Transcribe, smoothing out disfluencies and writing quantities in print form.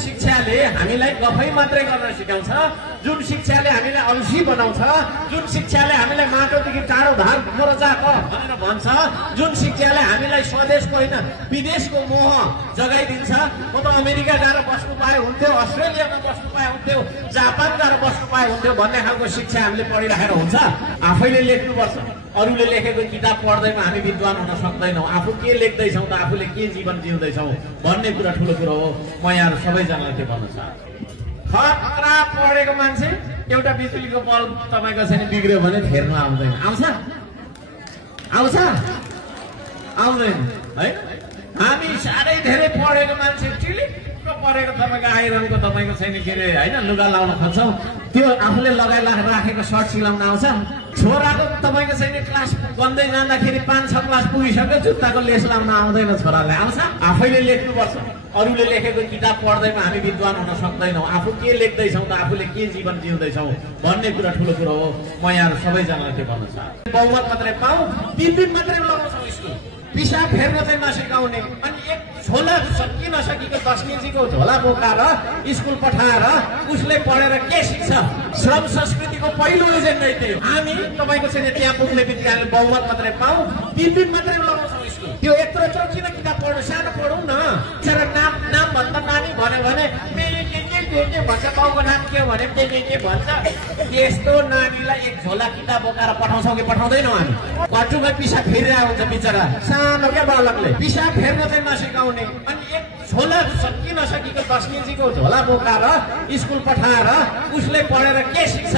शिक्षाले हामीलाई गफै मात्रै गर्न सिकाउँछ, जुन शिक्षाले हामीलाई अल्छी बनाउँछ, जुन शिक्षाले हामीलाई माटोदेखि टाढो भाग मोरजाक भनेर भन्छ, जुन शिक्षाले हामीलाई स्वदेशको होइन विदेशको मोह जगाइदिन्छ। म त अमेरिका गएर बस्नु पाए हुन्थ्यो, अस्ट्रेलियामा बस्नु पाए हुन्थ्यो, जापान गएर बस्नु पाए हुन्थ्यो भन्ने खालको शिक्षा हामीले पढिराखेर हुन्छ। आफैले लेख्नुपर्छ, अरूले लेखेको किताब पढ्दैमा हामी विद्वान हुन सक्दैनौँ। आफू के लेख्दैछौँ त आफूले के जीवन जिउँदैछौँ भन्ने कुरा ठुलो कुरो हो। म यहाँ सबैजनालाई के भन्न चाहन्छु, खतरा पढेको मान्छे एउटा बिजुलीको बल्ब तपाईँको चाहिँ बिग्रियो भने फेर्न आउँदैन। आउँछ आउँछ आउँदैन है। हामी साह्रै धेरै पढेको मान्छे टिलिक्क पढेको तपाईँको आइरनको तपाईँको छैन के अरे होइन लुगा लाउन खोज्छौँ, त्यो आफूले राखेको सर्ट सिलाउन आउँछ। छोराको तपाईँको छैन क्लास बन्दै जाँदाखेरि 5-6 क्लास पुगिसक्यो, जुत्ताको लेस लाउन आउँदैन छोरालाई। आउँछ आफैले लेख्नुपर्छ, अरूले लेखेको किताब पढ्दैमा हामी विद्वान हुन सक्दैनौँ। आफू के लेख्दैछौँ त आफूले के जीवन जिउँदैछौँ भन्ने कुरा ठुलो कुरो हो। म यहाँ सबैजनालाई के भन्न चाहन्छु, बहुमत मात्रै पाऊँ, 3 दिन मात्रै लगाउँछौँ स्कुल, पिसाब फेर्न चाहिँ नसिकाउने। अनि एक झोला सकि नसकेको 10 केजीको झोला बोकाएर स्कुल पठाएर उसले पढेर के सिक्छ? श्रम संस्कृतिको पहिलो एजेन्डै थियो। हामी तपाईँको चाहिँ त्यहाँ पुग्ने बित्तिकै हामी बहुमत मात्रै पाऊँ, 3 दिन मात्रै लगाउँछौँ स्कुल। त्यो यत्रो यत्रो किन किताब पढ्नु, सानो पढौँ न। बिचरा नाम भन्दा नानी भन्यो भने के भन्छ, बाउको नाम के हो भने के भन्छ। यस्तो नानीलाई एक झोला किताब बोकाएर पठाउँछौँ कि पठाउँदैनौँ हामी? घटुमा पिसाब फेरिरहेको हुन्छ बिचरा, सानो क्या बालकले पिसाब फेर्न चाहिँ नसिकाउने। अनि एक झोला सकि नसकेको 10 केजीको झोला बोकाएर स्कुल पठाएर उसले पढेर के सिक्छ?